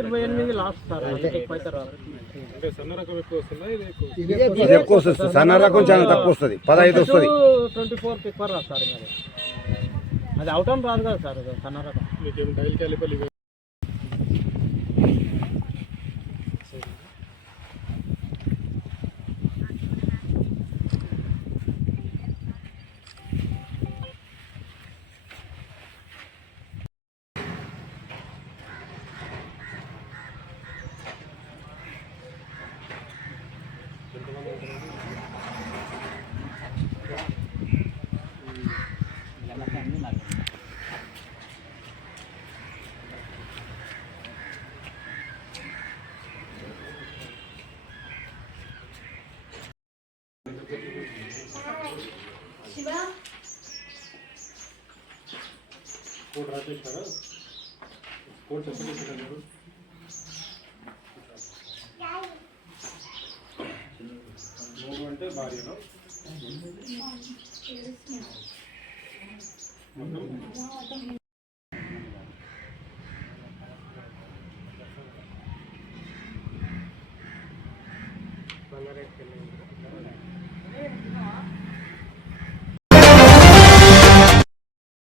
ఇరవై ఎనిమిది last sir ఎక్కువ అయితే రాదు అంటే సన్న రకం ఎక్కువ వస్తుందా ఇది ఎక్కువ సన్న రకం చాలా తక్కువ వస్తుంది. పదహైదు వస్తుంది. ట్వంటీ ఫోర్కి ఎక్కువ రాదు సార్ అది. అవుట్ అని రాదు కదా సార్ సన్న రకం. మీకేం డైల్ క్యాలిపర్ ఇవి మూడు అంటే భార్యలో Colores que